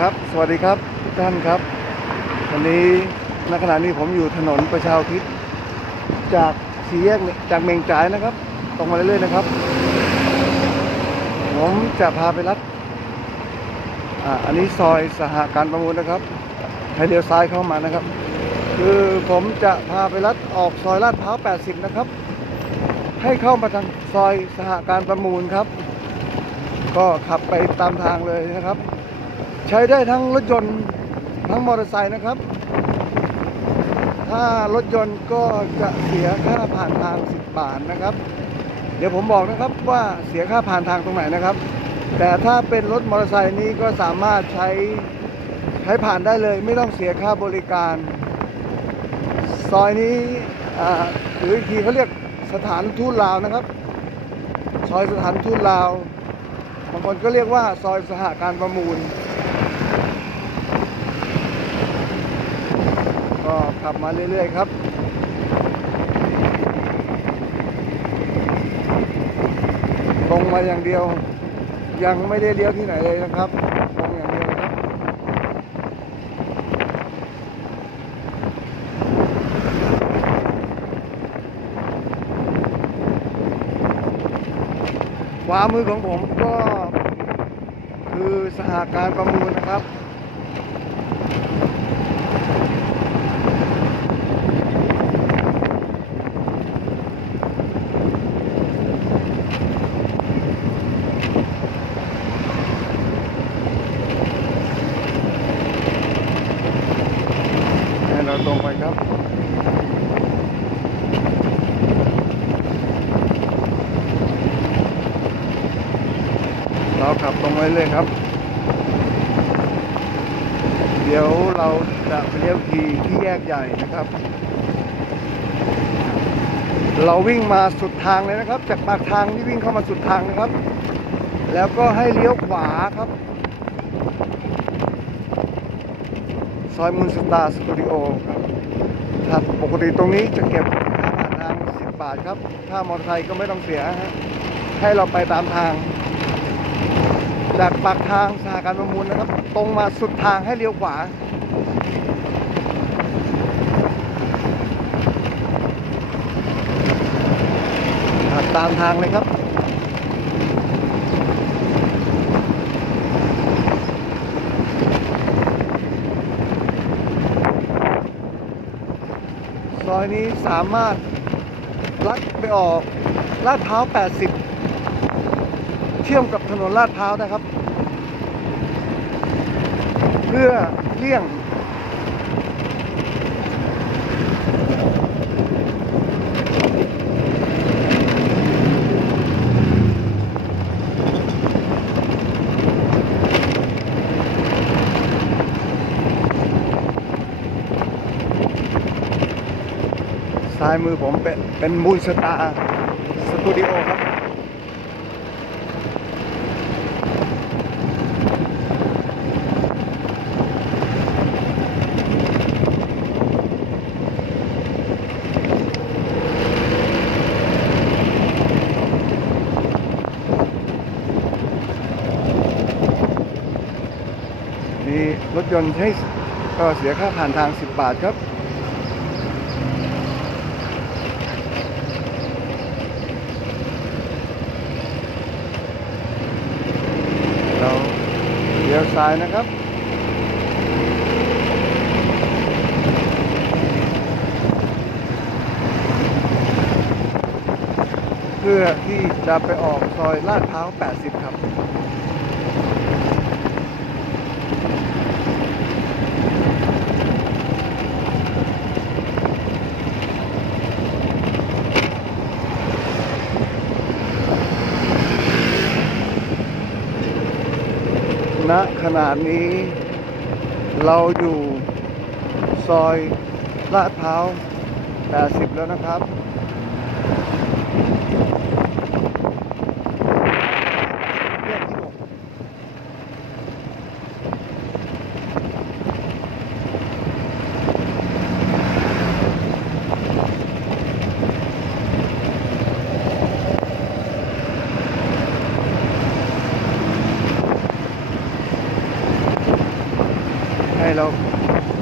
ครับ สวัสดีครับทุกท่านครับ วันนี้ณขณะนี้ผมอยู่ถนนประชาอุทิศจากสี่แยกจากเมงจ่ายนะครับ ตรงมาเรื่อยๆนะครับ ผมจะพาไปรัดอ่าอันนี้ซอยสหการประมูลนะครับให้เลี้ยวซ้ายเข้ามานะครับ คือผมจะพาไปรัดออกซอยลาดพร้าว80 นะครับ ให้เข้ามาทางซอยสหการประมูลครับ ก็ขับไปตามทางเลยนะครับ ใช้ได้ทั้งรถยนต์ทั้งมอเตอร์ไซค์นะครับ ถ้ารถยนต์ก็จะเสียค่าผ่านทาง 10 บาทนะครับ เดี๋ยวผมบอกนะครับว่าเสียค่าผ่านทางตรงไหนนะครับ แต่ถ้าเป็นรถมอเตอร์ไซค์นี้ก็สามารถใช้ใช้ผ่านได้เลยไม่ต้องเสียค่าบริการ ซอยนี้หรืออีกทีเขาเรียกสถานทูตลาวนะครับ ซอยสถานทูตลาวบางคนก็เรียกว่าซอยสหการประมูล ก็ขับมาเรื่อย ๆ ครับตรงมาอย่างเดียว ยังไม่ได้เลี้ยวที่ไหนเลยนะครับตรงอย่างเดียวครับขวามือของผมก็คือสหการประมูลนะครับ ให้เราตรงไปครับ เราขับตรงไปเลยครับ เดี๋ยวเราจะไปเลี้ยวทีที่แยกใหญ่นะครับ เราวิ่งมาสุดทางเลยนะครับ จากปากทางที่วิ่งเข้ามาสุดทางนะครับ แล้วก็ให้เลี้ยวขวาครับ ซอยมูลสตาร์สตูดิโอครับครับปกติตรงนี้จะเก็บค่าผ่านทาง 10 บาทครับ ถ้ามอเตอร์ไซค์ก็ไม่ต้องเสียฮะให้เราไปตามทาง จากปากทางสหการประมูลนะครับ ตรงมาสุดทางให้เลี้ยวขวาตามทางเลยครับซอยนี้สามารถลัดไปออกลาดพร้า 80 เชื่อมกับถนนลาดพร้าวนะครับ เพื่อเลี่ยง ซ้ายมือผมเป็นเป็นมูลสตาร์สตูดิโอครับ มี รถยนต์ให้ก็เสียค่าผ่านทาง 10 บาทครับ เราเลี้ยวซ้ายนะครับเพื่อที่จะไปออกซอยลาดพร้าว 80 ครับ ณ ขณะนี้ เราอยู่ซอยลาดพร้าว 80 แล้วนะครับ ให้เรา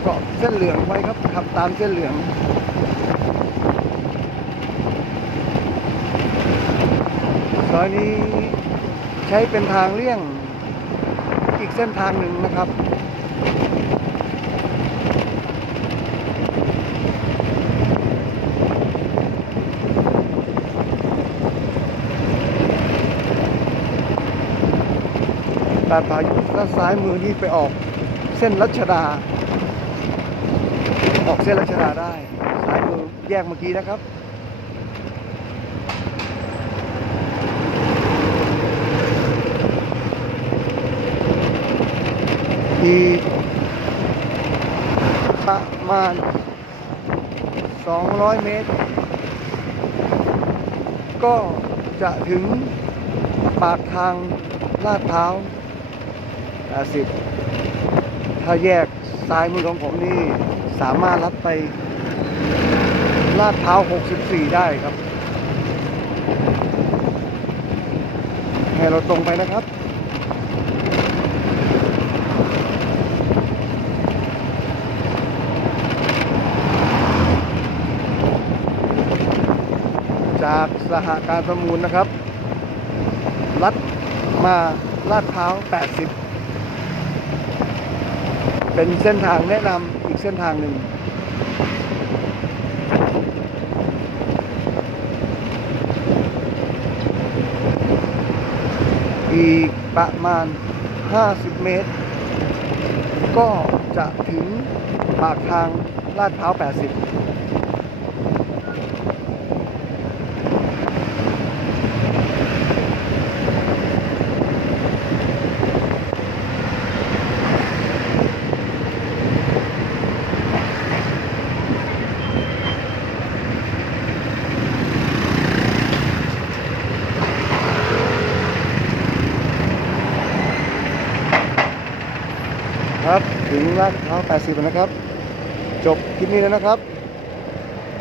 เกาะเส้นเหลืองไว้ครับขับตามเส้นเหลืองซอยนี้ใช้เป็นทางเลี่ยงอีกเส้นทางหนึ่งนะครับตาดพายุด้านซ้ายมือนี่ไปออก เส้นรัชดา ออกเส้นรัชดาได้ซ้ายมือแยกเมื่อกี้นะครับอีประมาณ 200 เมตร ก็จะถึงปากทางลาดพร้าว80 ถ้าแยกซ้ายมือของผมนี่สามารถลัดไปลาดพร้า 64 ได้ครับ ให้เราตรงไปนะครับ จากสหการประมูลนะครับ ลัดมาลาดพร้า 80 เป็นเส้นทางแนะนำอีกเส้นทางหนึ่งอีกประมาณ 50 เมตร ก็จะถึงปากทางลาดพร้าว 80 ครับถึงลาดพร้าว80แล้วนะครับ จบคลิปนี้แล้วนะครับ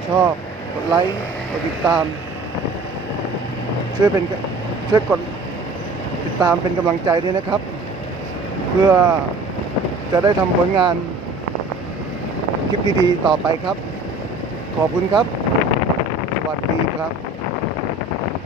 ชอบกดไลค์กดติดตาม ช่วยเป็นช่วยกดติดตามเป็นกำลังใจด้วยนะครับ เพื่อจะได้ทำผลงานคลิปดีๆต่อไปครับ ขอบคุณครับ สวัสดีครับ